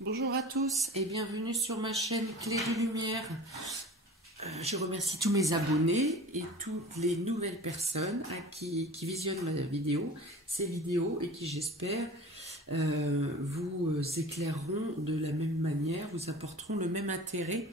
Bonjour à tous et bienvenue sur ma chaîne Clé de Lumière. Je remercie tous mes abonnés et toutes les nouvelles personnes qui visionnent ces vidéos et qui j'espère vous éclaireront de la même manière, vous apporteront le même intérêt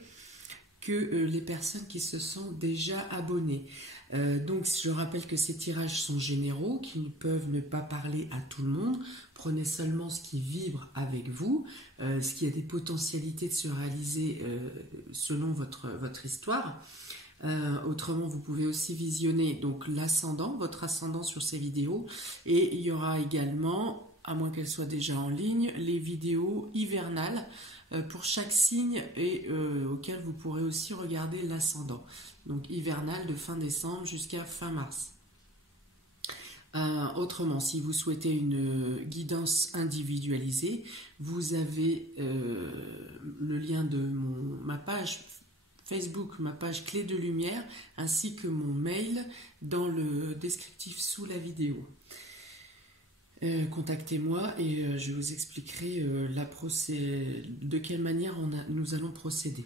que les personnes qui se sont déjà abonnées. Donc je rappelle que ces tirages sont généraux, qui peuvent ne pas parler à tout le monde. Prenez seulement ce qui vibre avec vous, ce qui a des potentialités de se réaliser selon votre histoire. Autrement, vous pouvez aussi visionner donc votre ascendant sur ces vidéos, et il y aura également, à moins qu'elles soient déjà en ligne, les vidéos hivernales pour chaque signe et auquel vous pourrez aussi regarder l'ascendant. Donc hivernal de fin décembre jusqu'à fin mars. Autrement, si vous souhaitez une guidance individualisée, vous avez le lien de ma page Facebook, ma page Clé de Lumière, ainsi que mon mail dans le descriptif sous la vidéo. Contactez-moi et je vous expliquerai de quelle manière nous allons procéder.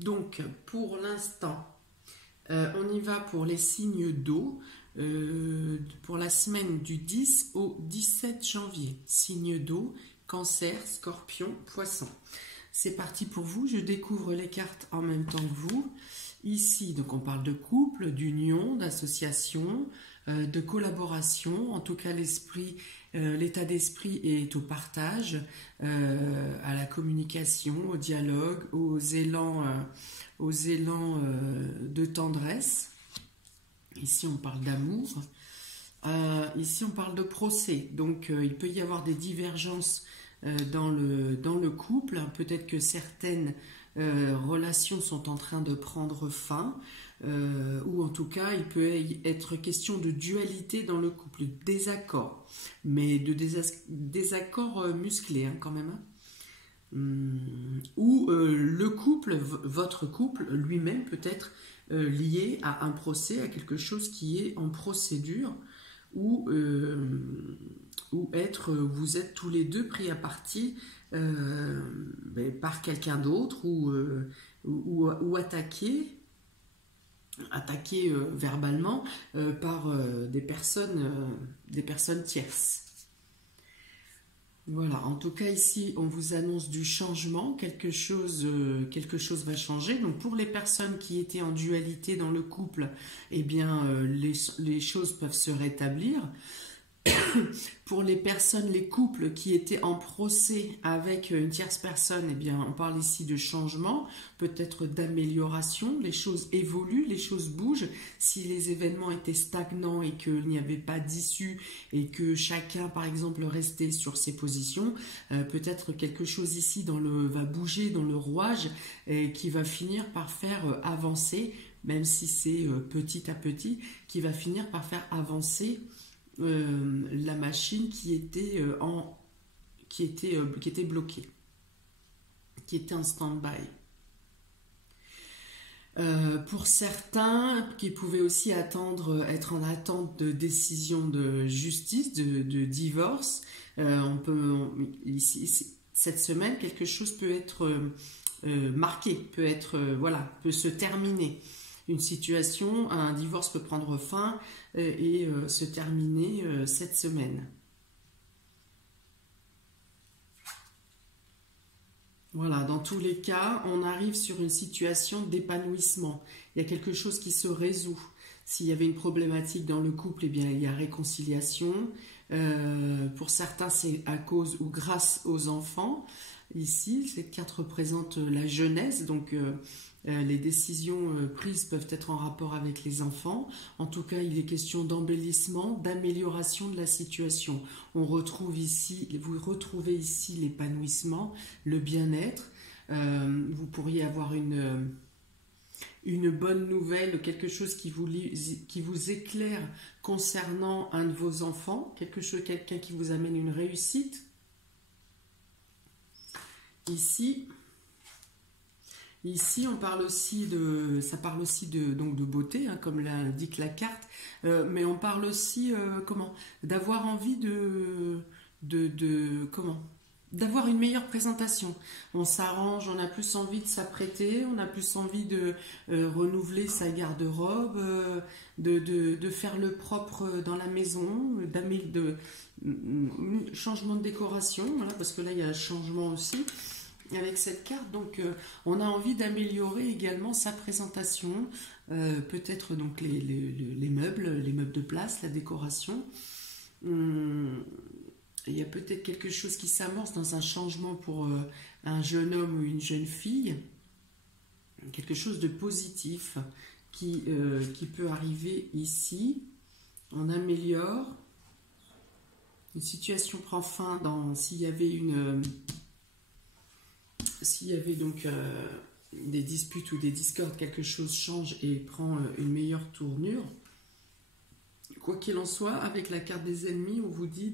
Donc, pour l'instant, on y va pour les signes d'eau pour la semaine du 10 au 17 janvier. Signes d'eau, Cancer, Scorpion, Poisson. C'est parti pour vous, je découvre les cartes en même temps que vous. Ici, donc on parle de couple, d'union, d'association, de collaboration. En tout cas, l'état d'esprit est au partage, à la communication, au dialogue, aux élans de tendresse. Ici, on parle d'amour. Ici, on parle de procès. Donc, il peut y avoir des divergences dans le couple. Peut-être que certaines relations sont en train de prendre fin, ou en tout cas il peut être question de dualité dans le couple, désaccord, mais de désaccord musclé quand même, ou le couple, votre couple lui-même peut être lié à un procès, à quelque chose qui est en procédure, ou vous êtes tous les deux pris à partie par quelqu'un d'autre, ou attaqué verbalement par des personnes tierces. Voilà, en tout cas ici on vous annonce du changement, quelque chose va changer. Donc pour les personnes qui étaient en dualité dans le couple, eh bien les choses peuvent se rétablir. Pour les couples qui étaient en procès avec une tierce personne, eh bien, on parle ici de changement, peut-être d'amélioration, les choses évoluent, les choses bougent. Si les événements étaient stagnants et qu'il n'y avait pas d'issue et que chacun, par exemple, restait sur ses positions, peut-être quelque chose ici va bouger dans le rouage qui va finir par faire avancer, même si c'est petit à petit, qui va finir par faire avancer la machine qui était bloquée, qui était en stand-by. Pour certains qui pouvaient aussi être en attente de décision de justice, de divorce, ici, cette semaine, quelque chose peut être marqué, peut se terminer. Une situation, un divorce peut prendre fin et se terminer cette semaine. Voilà, dans tous les cas, on arrive sur une situation d'épanouissement. Il y a quelque chose qui se résout. S'il y avait une problématique dans le couple, eh bien, il y a réconciliation. Pour certains, c'est à cause ou grâce aux enfants. Ici, cette carte représente la jeunesse, donc les décisions prises peuvent être en rapport avec les enfants. En tout cas, il est question d'embellissement, d'amélioration de la situation. Vous retrouvez ici l'épanouissement, le bien-être. Vous pourriez avoir une bonne nouvelle, quelque chose qui vous éclaire concernant un de vos enfants, quelqu'un qui vous amène une réussite. Ici, on parle aussi de beauté, comme l'indique la carte, mais on parle aussi d'avoir envie d'avoir une meilleure présentation. On s'arrange, on a plus envie de s'apprêter, on a plus envie de renouveler sa garde-robe, de faire le propre dans la maison, changement de décoration, voilà, parce que là il y a un changement aussi avec cette carte. Donc on a envie d'améliorer également sa présentation, peut-être donc les meubles de place, la décoration. Il y a peut-être quelque chose qui s'amorce dans un changement pour un jeune homme ou une jeune fille, quelque chose de positif qui peut arriver ici. On améliore, une situation prend fin s'il y avait donc des disputes ou des discordes, quelque chose change et prend une meilleure tournure. Quoi qu'il en soit, avec la carte des ennemis, on vous dit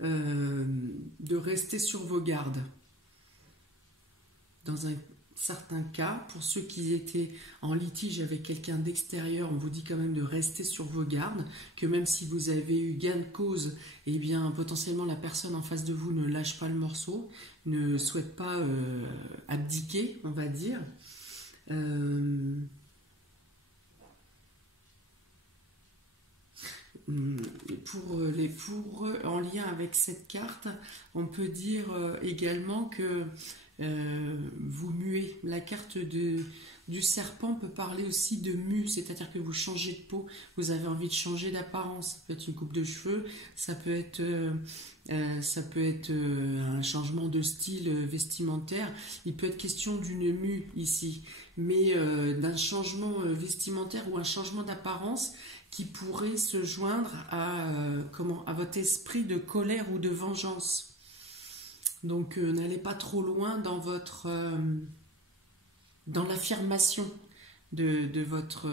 de rester sur vos gardes. Dans un certain cas, pour ceux qui étaient en litige avec quelqu'un d'extérieur, on vous dit quand même de rester sur vos gardes, que même si vous avez eu gain de cause, eh bien potentiellement la personne en face de vous ne lâche pas le morceau, ne souhaite pas abdiquer, on va dire. En lien avec cette carte, on peut dire également que vous muez. La carte du serpent peut parler aussi de mue, c'est-à-dire que vous changez de peau, vous avez envie de changer d'apparence. Ça peut être une coupe de cheveux, ça peut être un changement de style vestimentaire. Il peut être question d'une mue ici, mais d'un changement vestimentaire ou un changement d'apparence qui pourrait se joindre à votre esprit de colère ou de vengeance. Donc n'allez pas trop loin dans l'affirmation de votre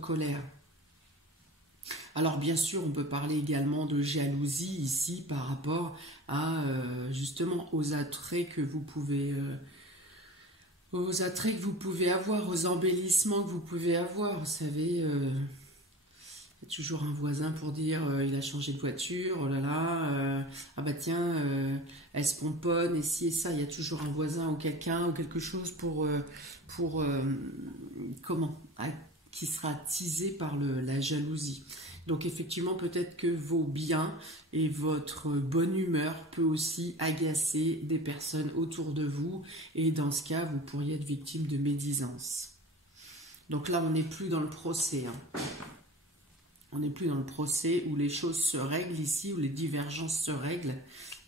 colère. Alors bien sûr, on peut parler également de jalousie ici par rapport à justement aux attraits que vous pouvez avoir, aux embellissements que vous pouvez avoir. Vous savez, il y a toujours un voisin pour dire il a changé de voiture, oh là là, ah bah tiens, elle se pomponne, et ci et ça. Il y a toujours un voisin ou quelqu'un ou quelque chose qui sera attisé par la jalousie. Donc effectivement, peut-être que vos biens et votre bonne humeur peut aussi agacer des personnes autour de vous, et dans ce cas, vous pourriez être victime de médisance. Donc là, on n'est plus dans le procès. On n'est plus dans le procès où les choses se règlent ici, où les divergences se règlent.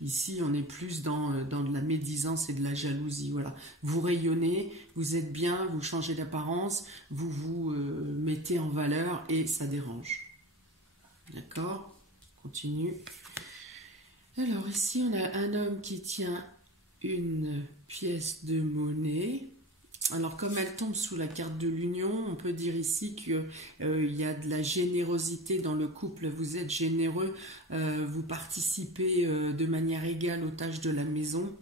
Ici, on est plus dans de la médisance et de la jalousie. Voilà. Vous rayonnez, vous êtes bien, vous changez d'apparence, vous vous mettez en valeur et ça dérange. D'accord ? Continue. Alors ici, on a un homme qui tient une pièce de monnaie. Alors comme elle tombe sous la carte de l'union, on peut dire ici qu'il y a de la générosité dans le couple. Vous êtes généreux, vous participez de manière égale aux tâches de la maison.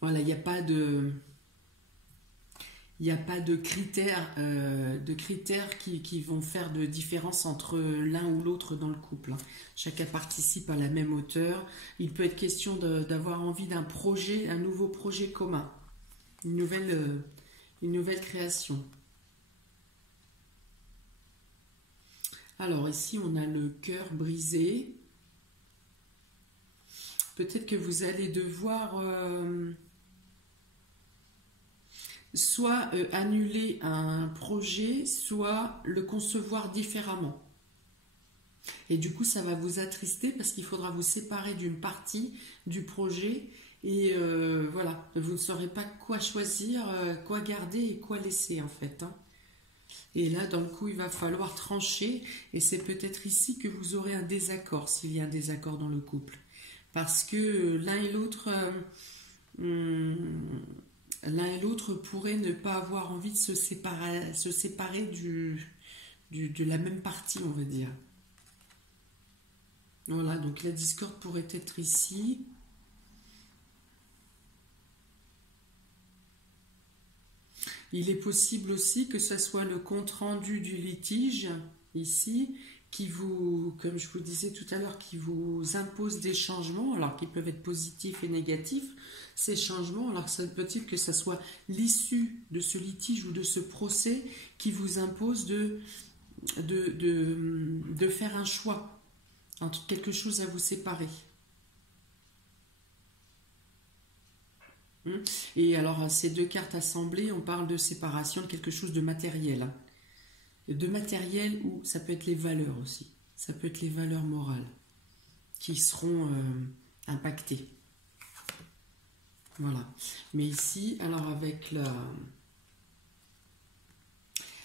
Voilà, il n'y a pas de... Il n'y a pas de critères qui vont faire de différence entre l'un ou l'autre dans le couple. Chacun participe à la même hauteur. Il peut être question d'avoir envie d'un projet, un nouveau projet commun, une nouvelle création. Alors ici, on a le cœur brisé. Peut-être que vous allez devoir... soit annuler un projet, soit le concevoir différemment. Et du coup, ça va vous attrister parce qu'il faudra vous séparer d'une partie du projet et voilà, vous ne saurez pas quoi choisir, quoi garder et quoi laisser en fait. Et là, dans le coup, il va falloir trancher, et c'est peut-être ici que vous aurez un désaccord, s'il y a un désaccord dans le couple. Parce que l'un et l'autre... l'un et l'autre pourraient ne pas avoir envie de se séparer de la même partie, on va dire. Voilà, donc la discorde pourrait être ici. Il est possible aussi que ce soit le compte-rendu du litige, ici, qui vous, comme je vous disais tout à l'heure, qui vous imposent des changements, alors qui peuvent être positifs et négatifs, ces changements, alors ça peut-être que ça soit l'issue de ce litige ou de ce procès qui vous impose de faire un choix entre quelque chose à vous séparer. Et alors, ces deux cartes assemblées, on parle de séparation de quelque chose de matériel. De matériel ou ça peut être les valeurs aussi. Ça peut être les valeurs morales qui seront impactées. Voilà. Mais ici, alors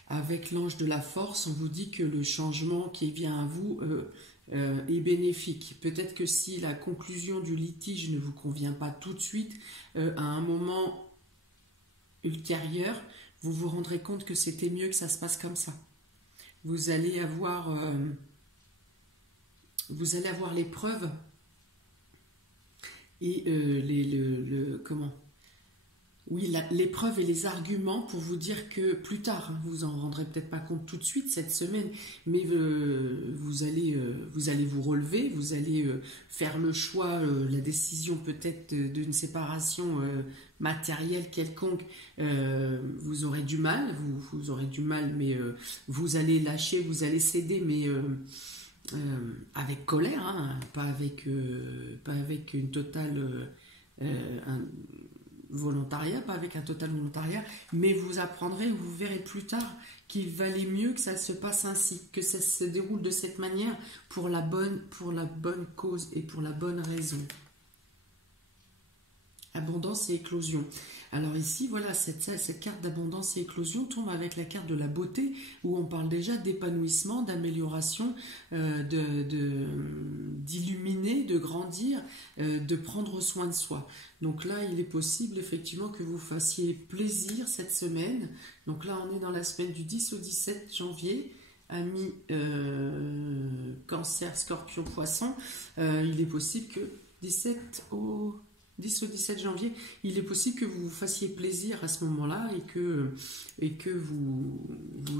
avec l'ange de la force, on vous dit que le changement qui vient à vous est bénéfique. Peut-être que si la conclusion du litige ne vous convient pas tout de suite, à un moment ultérieur, vous vous rendrez compte que c'était mieux que ça se passe comme ça. Vous allez avoir les preuves et comment? Oui, les preuves et les arguments pour vous dire que plus tard, vous en rendrez peut-être pas compte tout de suite cette semaine, mais vous allez vous relever, vous allez faire le choix, la décision peut-être d'une séparation matérielle quelconque. Vous aurez du mal, vous aurez du mal, mais vous allez lâcher, vous allez céder, mais avec colère, hein, pas avec une totale volontariat, pas avec un total volontariat, mais vous apprendrez, vous verrez plus tard qu'il valait mieux que ça se passe ainsi, que ça se déroule de cette manière pour la bonne cause et pour la bonne raison. Abondance et éclosion. Alors ici, voilà, cette carte d'abondance et éclosion tombe avec la carte de la beauté, où on parle déjà d'épanouissement, d'amélioration, d'illuminer, de grandir, de prendre soin de soi. Donc là, il est possible effectivement que vous fassiez plaisir cette semaine. Donc là, on est dans la semaine du 10 au 17 janvier. Amis Cancer, Scorpion, Poisson. Il est possible que 10 au 17 janvier, il est possible que vous vous fassiez plaisir à ce moment-là et que vous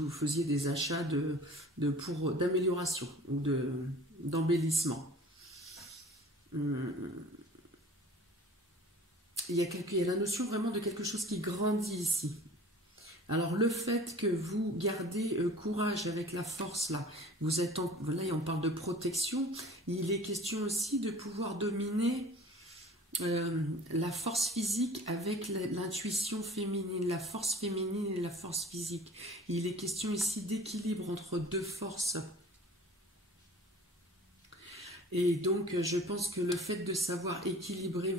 faisiez des achats d'amélioration ou d'embellissement. Il y a la notion vraiment de quelque chose qui grandit ici. Alors le fait que vous gardez courage avec la force là, là on parle de protection, il est question aussi de pouvoir dominer la force physique avec l'intuition féminine, la force féminine et la force physique. Il est question ici d'équilibre entre deux forces. Et donc je pense que le fait de savoir équilibrer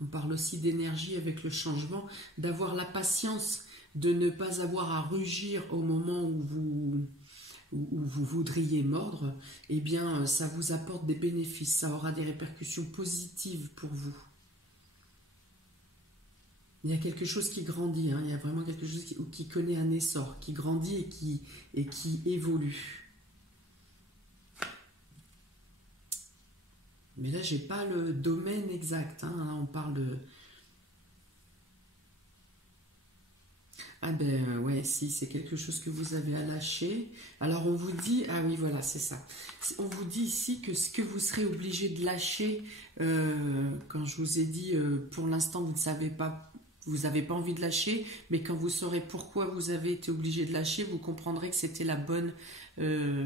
on parle aussi d'énergie avec le changement, d'avoir la patience, de ne pas avoir à rugir au moment où vous voudriez mordre, eh bien ça vous apporte des bénéfices, ça aura des répercussions positives pour vous. Il y a quelque chose qui grandit, hein, il y a vraiment quelque chose qui connaît un essor, qui grandit et qui évolue. Mais là, j'ai pas le domaine exact, hein, là on parle de... Ah ben ouais, si, c'est quelque chose que vous avez à lâcher. Alors on vous dit, ah oui voilà, c'est ça. On vous dit ici que ce que vous serez obligé de lâcher, quand je vous ai dit, pour l'instant vous ne savez pas, vous n'avez pas envie de lâcher, mais quand vous saurez pourquoi vous avez été obligé de lâcher, vous comprendrez que c'était la bonne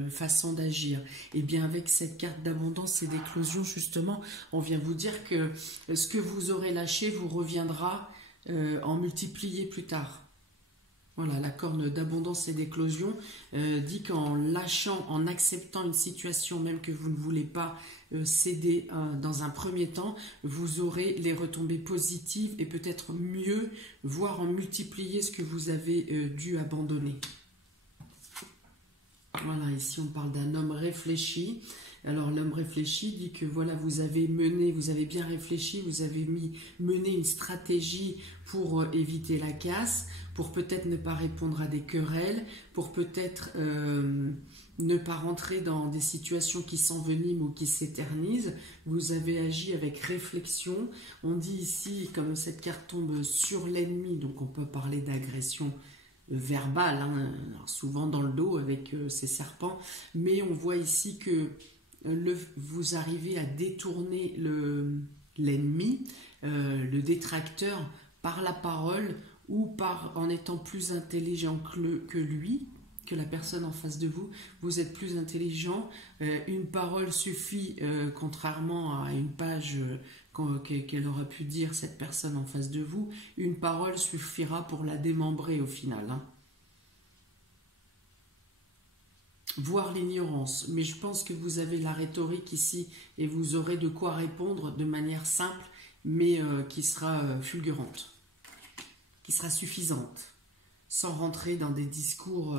façon d'agir. Et bien avec cette carte d'abondance et d'éclosion, justement, on vient vous dire que ce que vous aurez lâché vous reviendra en multiplié plus tard. Voilà, la corne d'abondance et d'éclosion dit qu'en lâchant, en acceptant une situation même que vous ne voulez pas céder dans un premier temps, vous aurez les retombées positives et peut-être mieux, voire en multiplier ce que vous avez dû abandonner. Voilà, ici on parle d'un homme réfléchi. Alors l'homme réfléchi dit que voilà, vous avez bien réfléchi, vous avez mené une stratégie pour éviter la casse, pour peut-être ne pas répondre à des querelles, pour peut-être ne pas rentrer dans des situations qui s'enveniment ou qui s'éternisent. Vous avez agi avec réflexion. On dit ici, comme cette carte tombe sur l'ennemi, donc on peut parler d'agression verbal, hein, alors souvent dans le dos avec ces serpents, mais on voit ici que vous arrivez à détourner l'ennemi, le détracteur, par la parole ou en étant plus intelligent que lui, que la personne en face de vous. Vous êtes plus intelligent. Une parole suffit, contrairement à une page qu'elle aura pu dire cette personne en face de vous. Une parole suffira pour la démembrer au final, hein. Voir l'ignorance, mais je pense que vous avez la rhétorique ici et vous aurez de quoi répondre de manière simple, mais qui sera fulgurante, qui sera suffisante, sans rentrer dans des discours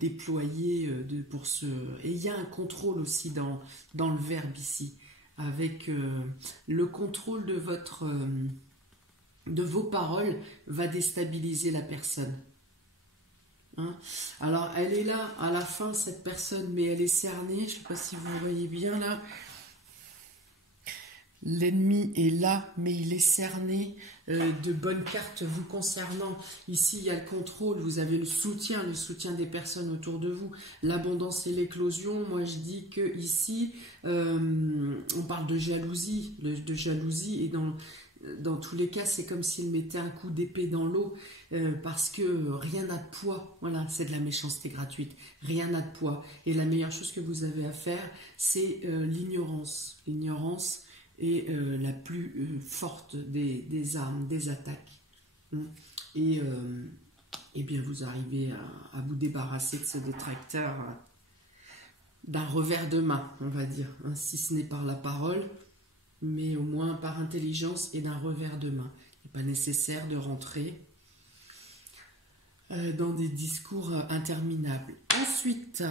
déployés pour ce... Et il y a un contrôle aussi dans le verbe ici, avec le contrôle de vos paroles va déstabiliser la personne. Hein? Alors, elle est là à la fin, cette personne, mais elle est cernée. Je ne sais pas si vous voyez bien là. L'ennemi est là, mais il est cerné de bonnes cartes vous concernant. Ici, il y a le contrôle, vous avez le soutien des personnes autour de vous, l'abondance et l'éclosion. Moi, je dis que ici, on parle de jalousie, et dans tous les cas, c'est comme s'il mettait un coup d'épée dans l'eau, parce que rien n'a de poids. Voilà, c'est de la méchanceté gratuite. Rien n'a de poids. Et la meilleure chose que vous avez à faire, c'est l'ignorance. L'ignorance est la plus forte des armes, des attaques. Et bien, vous arrivez à vous débarrasser de ce détracteur d'un revers de main, on va dire, hein, si ce n'est par la parole, mais au moins par intelligence et d'un revers de main. Il n'est pas nécessaire de rentrer dans des discours interminables. Ensuite,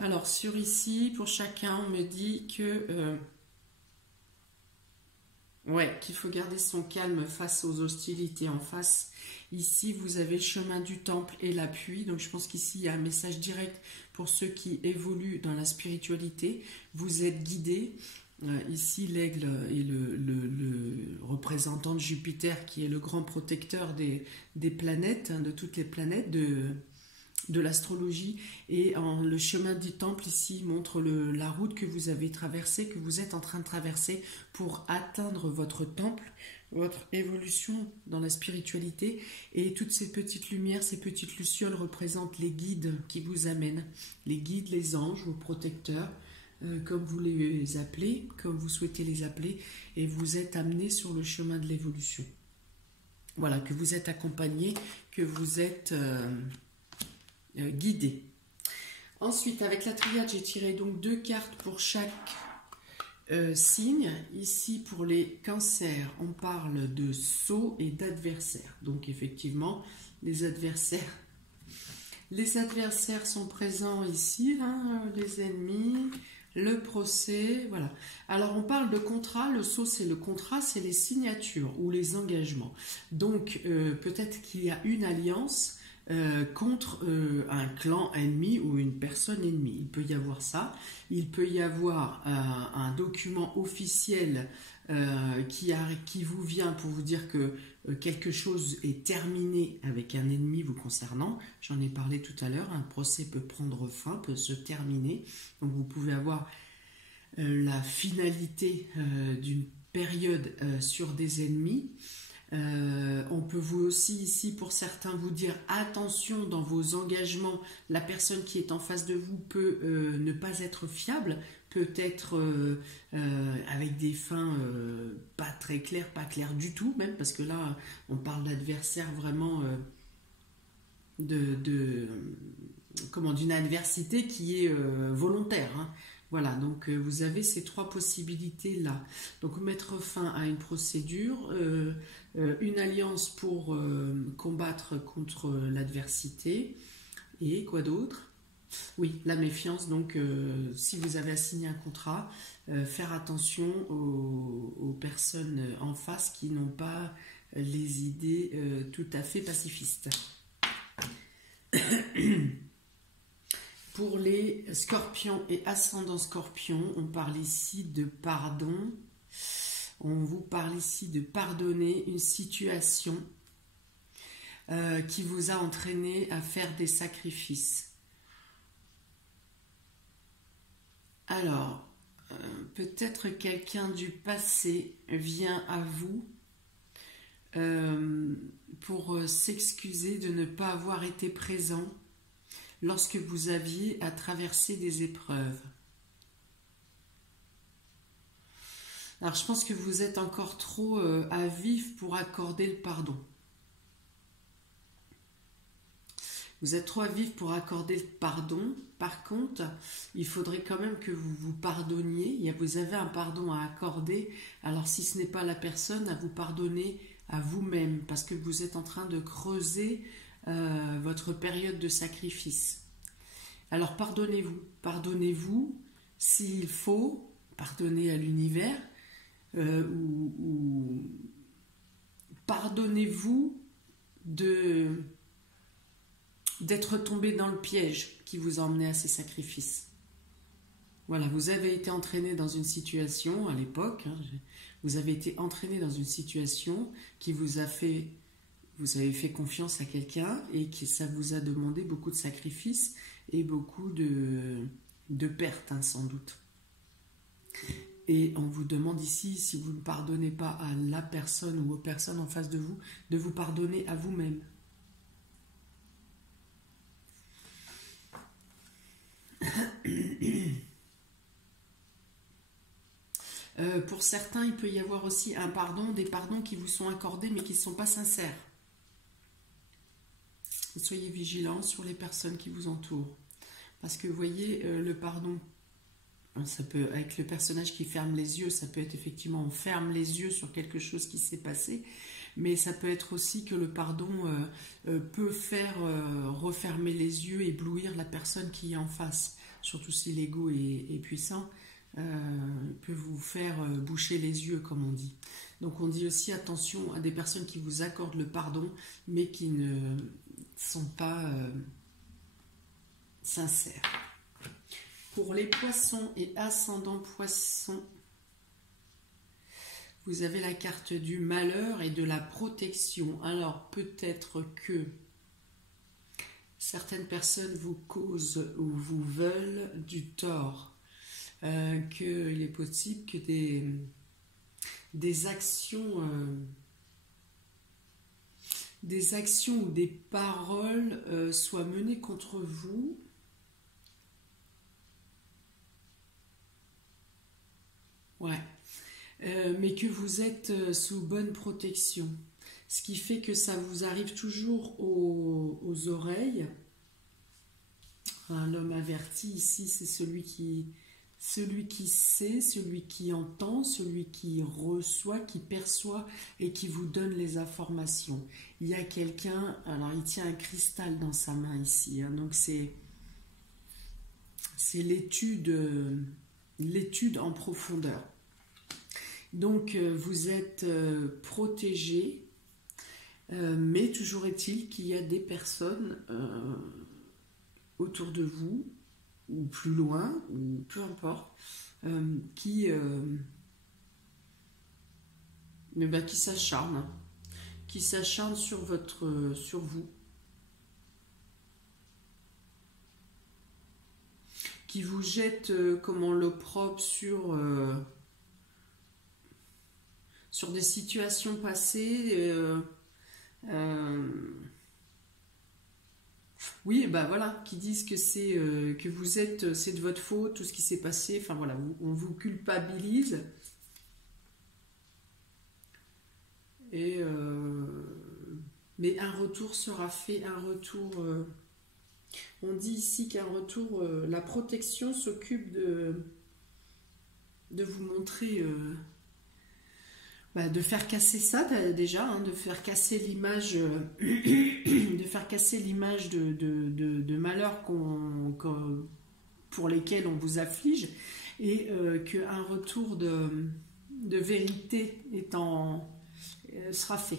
alors sur ici, pour chacun, on me dit que qu'il faut garder son calme face aux hostilités en face. Ici, vous avez le chemin du temple et l'appui. Donc, je pense qu'ici, il y a un message direct pour ceux qui évoluent dans la spiritualité. Vous êtes guidés. Ici, l'aigle est le représentant de Jupiter, qui est le grand protecteur des planètes, hein, de toutes les planètes de l'astrologie. Et le chemin du temple ici montre la route que vous avez traversée, que vous êtes en train de traverser pour atteindre votre temple, votre évolution dans la spiritualité. Et toutes ces petites lumières, ces petites lucioles représentent les guides qui vous amènent. Les guides, les anges, vos protecteurs, comme vous les appelez, comme vous souhaitez les appeler. Et vous êtes amenés sur le chemin de l'évolution. Voilà, que vous êtes accompagnés, que vous êtes... guidé. Ensuite, avec la triade, j'ai tiré donc 2 cartes pour chaque signe. Ici, pour les cancers, on parle de sceau et d'adversaire. Donc, effectivement, les adversaires sont présents ici, là, les ennemis, le procès, voilà. Alors, on parle de contrat. Le sceau, c'est le contrat, c'est les signatures ou les engagements. Donc, peut-être qu'il y a une alliance contre un clan ennemi ou une personne ennemie. Il peut y avoir ça. Il peut y avoir un document officiel qui vous vient pour vous dire que quelque chose est terminé avec un ennemi vous concernant. J'en ai parlé tout à l'heure. Un procès peut prendre fin, peut se terminer. Donc vous pouvez avoir la finalité d'une période sur des ennemis. On peut vous aussi ici pour certains vous dire attention dans vos engagements, la personne qui est en face de vous peut ne pas être fiable, peut être avec des fins pas très claires, pas claires du tout même, parce que là on parle d'adversaire vraiment d'une adversité qui est volontaire, hein. Voilà, donc vous avez ces 3 possibilités-là. Donc mettre fin à une procédure, une alliance pour combattre contre l'adversité, et quoi d'autre? Oui, la méfiance, donc si vous avez à signer un contrat, faire attention aux personnes en face qui n'ont pas les idées tout à fait pacifistes. Pour les scorpions et ascendants scorpions, on parle ici de pardon. On vous parle ici de pardonner une situation qui vous a entraîné à faire des sacrifices. Alors, peut-être quelqu'un du passé vient à vous pour s'excuser de ne pas avoir été présent lorsque vous aviez à traverser des épreuves. Alors, je pense que vous êtes encore trop à vif pour accorder le pardon. Vous êtes trop à vif pour accorder le pardon. Par contre, il faudrait quand même que vous vous pardonniez. Vous avez un pardon à accorder. Alors, si ce n'est pas la personne, à vous pardonner à vous-même, parce que vous êtes en train de creuser votre période de sacrifice. Alors, pardonnez-vous. Pardonnez-vous s'il faut. Pardonnez à l'univers. Ou pardonnez-vous d'être tombé dans le piège qui vous a emmené à ces sacrifices. Voilà, vous avez été entraîné dans une situation à l'époque, vous avez été entraîné dans une situation qui vous a fait, vous avez fait confiance à quelqu'un et que ça vous a demandé beaucoup de sacrifices et beaucoup de pertes, sans doute. Et on vous demande ici, si vous ne pardonnez pas à la personne ou aux personnes en face de vous pardonner à vous-même. Pour certains, il peut y avoir aussi un pardon, des pardons qui vous sont accordés mais qui ne sont pas sincères. Soyez vigilants sur les personnes qui vous entourent. Parce que vous voyez, le pardon, ça peut, avec le personnage qui ferme les yeux, ça peut être effectivement, on ferme les yeux sur quelque chose qui s'est passé, mais ça peut être aussi que le pardon peut faire refermer les yeux, éblouir la personne qui est en face, surtout si l'ego est puissant, peut vous faire boucher les yeux, comme on dit. Donc on dit aussi attention à des personnes qui vous accordent le pardon, mais qui ne sont pas sincères. Pour les poissons et ascendants poissons, vous avez la carte du malheur et de la protection. Alors peut-être que certaines personnes vous causent ou vous veulent du tort, qu'il est possible que des actions ou des paroles soient menées contre vous. Ouais. Mais que vous êtes sous bonne protection. Ce qui fait que ça vous arrive toujours aux oreilles. L'homme averti ici, c'est celui qui sait, celui qui entend, celui qui reçoit, qui perçoit et qui vous donne les informations. Il y a quelqu'un, alors il tient un cristal dans sa main ici, donc c'est l'étude en profondeur. Donc vous êtes protégé, mais toujours est-il qu'il y a des personnes autour de vous, ou plus loin, ou peu importe, qui s'acharnent, sur vous, qui vous jettent comme en l'opprobre sur des situations passées. Oui, voilà, qui disent que que vous êtes, c'est de votre faute, tout ce qui s'est passé. Enfin voilà, on vous culpabilise. Et mais un retour sera fait, on dit ici qu'un retour, la protection s'occupe de vous montrer, de faire casser ça déjà, de faire casser l'image, de malheur pour lesquels on vous afflige, et qu'un retour de vérité sera fait.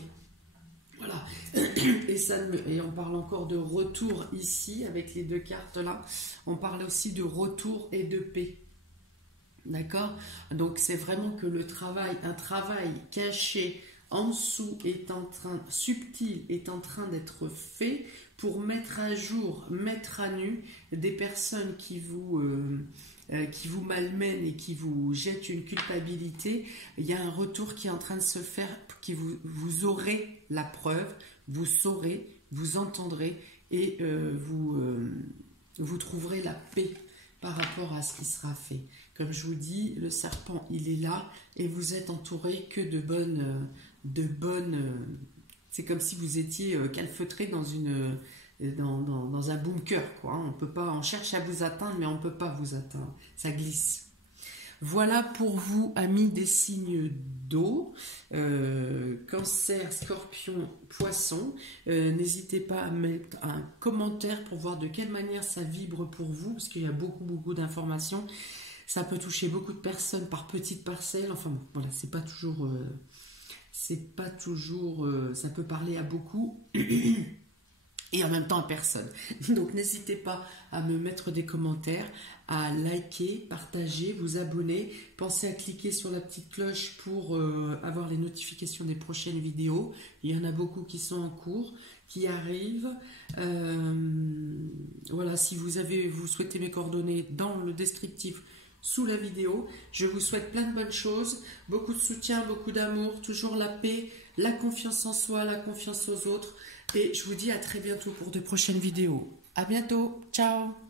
Voilà. Et on parle encore de retour ici, avec les deux cartes là. On parle aussi de retour et de paix. D'accord? Donc c'est vraiment que un travail caché en dessous subtil est en train d'être fait pour mettre à jour, mettre à nu des personnes qui vous malmènent et qui vous jettent une culpabilité. Il y a un retour qui est en train de se faire, qui vous aurez la preuve, vous saurez, vous entendrez et vous trouverez la paix par rapport à ce qui sera fait. Comme je vous dis, le serpent, il est là et vous êtes entouré que de bonnes... c'est comme si vous étiez calfeutré dans un bunker, quoi. On cherche à vous atteindre, mais on ne peut pas vous atteindre. Ça glisse. Voilà pour vous, amis des signes d'eau, Cancer, Scorpion, Poisson. N'hésitez pas à mettre un commentaire pour voir de quelle manière ça vibre pour vous, parce qu'il y a beaucoup d'informations. Ça peut toucher beaucoup de personnes par petites parcelles. Enfin bon, voilà, c'est pas toujours, ça peut parler à beaucoup. Et en même temps à personne. Donc n'hésitez pas à me mettre des commentaires, à liker, partager, vous abonner. Pensez à cliquer sur la petite cloche pour avoir les notifications des prochaines vidéos. Il y en a beaucoup qui sont en cours, qui arrivent. Voilà, si vous souhaitez mes coordonnées dans le descriptif sous la vidéo. Je vous souhaite plein de bonnes choses, beaucoup de soutien, beaucoup d'amour, toujours la paix, la confiance en soi, la confiance aux autres. Et je vous dis à très bientôt pour de prochaines vidéos. À bientôt. Ciao.